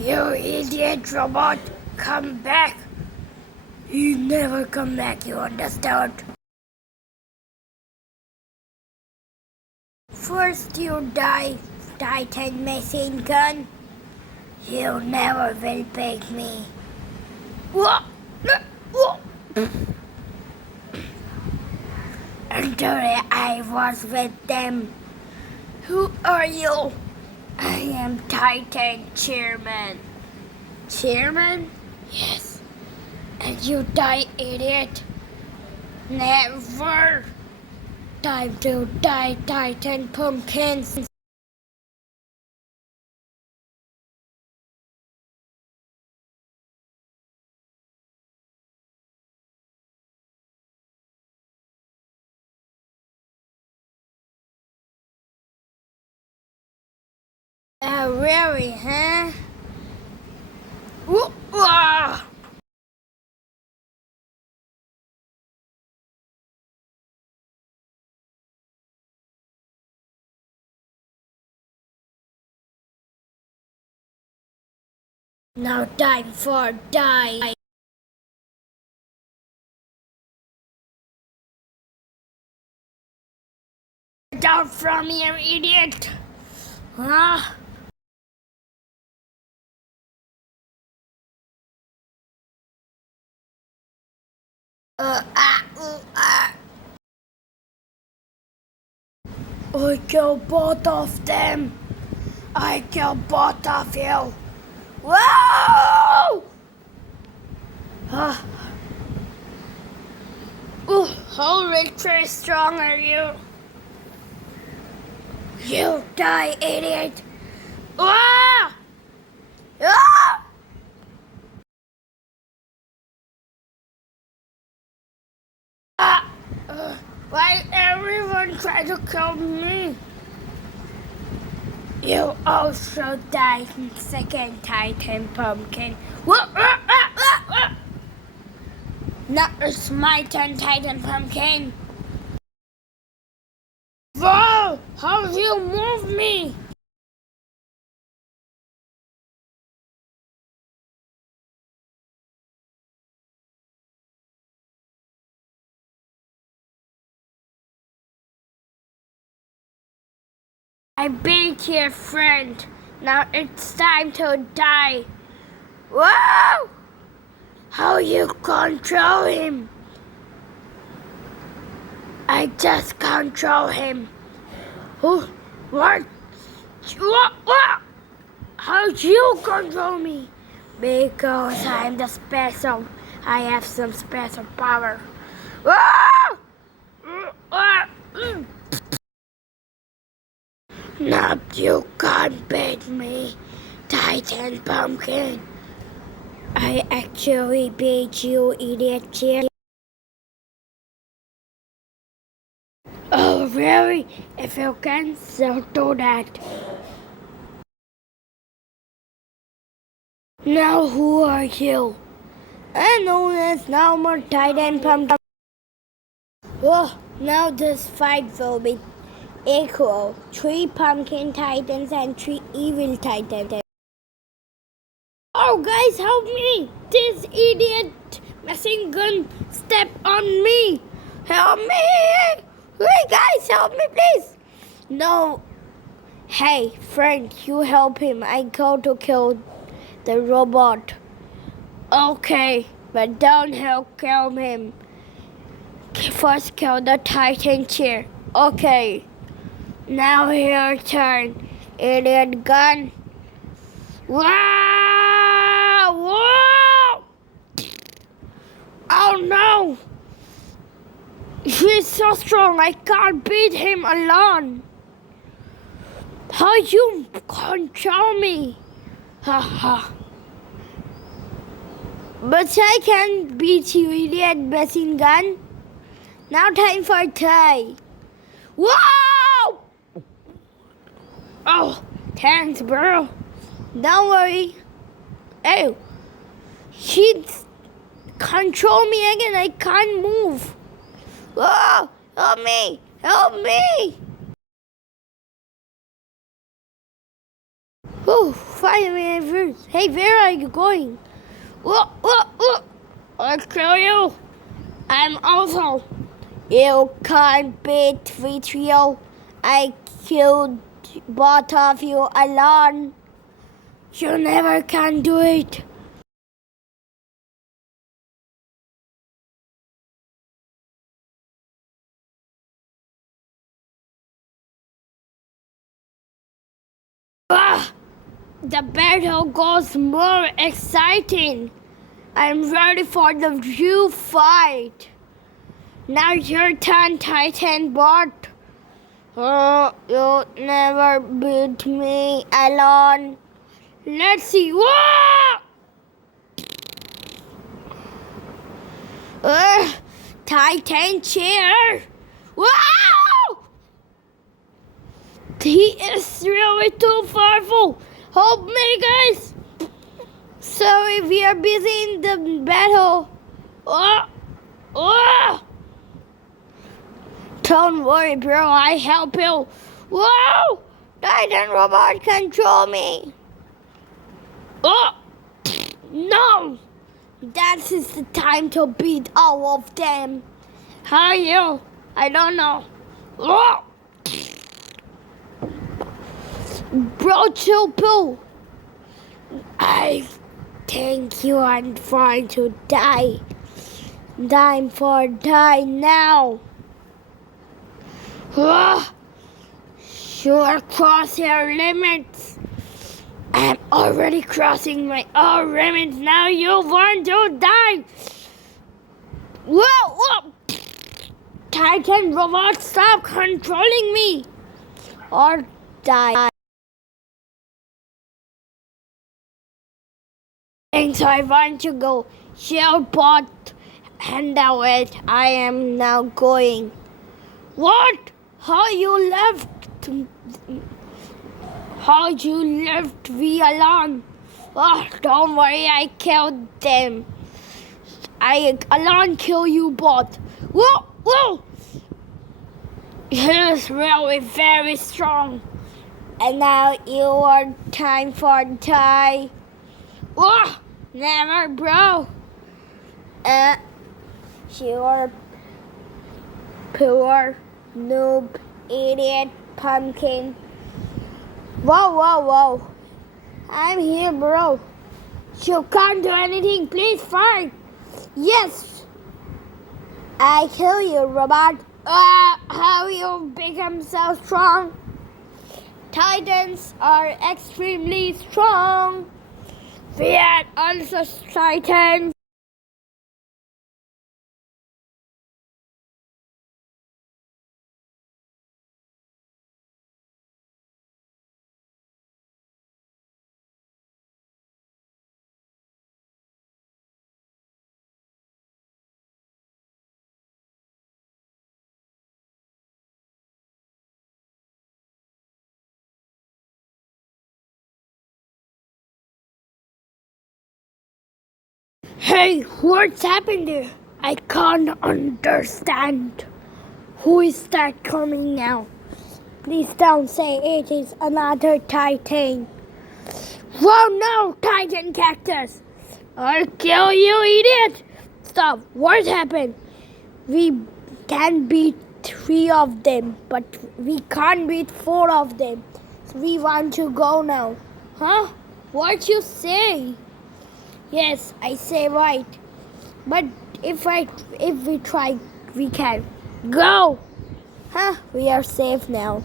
You idiot robot, come back. You never come back, you understand? First you die, Titan machine gun. You never will pick me. Until I was with them. Who are you? I am Titan Chairman. Chairman? Yes. And you die, idiot. Never. Time to die, Titan Pumpkins. Really, huh? Now time for die. Down from here, idiot! Huh? I kill both of them. I kill both of you. Whoa! How rich or strong are you? You die, idiot! Ah! Ah! Why everyone try to kill me? You also died in second Titan Pumpkin. Now it's my turn, Titan Pumpkin. Whoa! How you move me? I beat your friend. Now it's time to die. Whoa! How you control him? I just control him. What? How you control me? Because I'm the special. I have some special power. Now you can't beat me, Titan Pumpkin. I actually beat you, idiot cheer. Oh, really? If you can, so do that. Now who are you? I'm known as normal Titan Pumpkin. Oh, now this fight will be equal. 3 pumpkin titans and 3 evil titans. Oh guys, help me! This idiot machine gun stepped on me! Help me! Hey guys, help me please! No. Hey friend, you help him. I go to kill the robot. Okay, but don't help kill him. First kill the Titan chair. Okay. Now your turn, idiot gun. Wow! Whoa! Oh no! He's so strong, I can't beat him alone. How you control me? Haha. But I can beat you, idiot machine gun. Now time for tie. Whoa! Oh, thanks, bro. Don't worry. Oh, he control me again. I can't move. Whoa! Help me! Help me! Whew. finally I first. Hey, where are you going? I'll kill you. I'm also. You can't beat with you. I killed both of you alone. You never can do it. Ah, the battle goes more exciting. I'm ready for the real fight. Now your turn, Titan Bot. Oh, you'll never beat me alone. Let's see. Whoa! Titan chair. Wow! He is really too powerful. Help me, guys. Sorry, we are busy in the battle. Oh! Don't worry, bro. I help you. Whoa! Titan robot control me. Oh! No! That is the time to beat all of them. How are you? I don't know. Oh! Bro, chill, pill. I think you are trying to die. Time for die now. Sure, cross your limits. I'm already crossing my own limits. Now you want to die. Whoa! Titan robot, stop controlling me. Or die. Thanks, I want to go. Shield bot, handle it. I am now going. What? How you left me alone? Oh, don't worry, I killed them. I alone kill you both. Whoa! He is really very strong. And now you are time for die. Whoa! Never, bro. Sure. Poor noob, idiot, pumpkin. Whoa. I'm here, bro. You can't do anything. Please fight. Yes. I kill you, robot. How you become so strong? Titans are extremely strong. We are also Titans. Hey, what's happened there? I can't understand. Who is that coming now? Please don't say it is another Titan. Whoa, no, Titan Cactus. I'll kill you, idiot. Stop, what happened? We can beat 3 of them, but we can't beat 4 of them. So we want to go now. Huh? What you say? Yes, I say right. But if we try, we can. Go! Huh? We are safe now.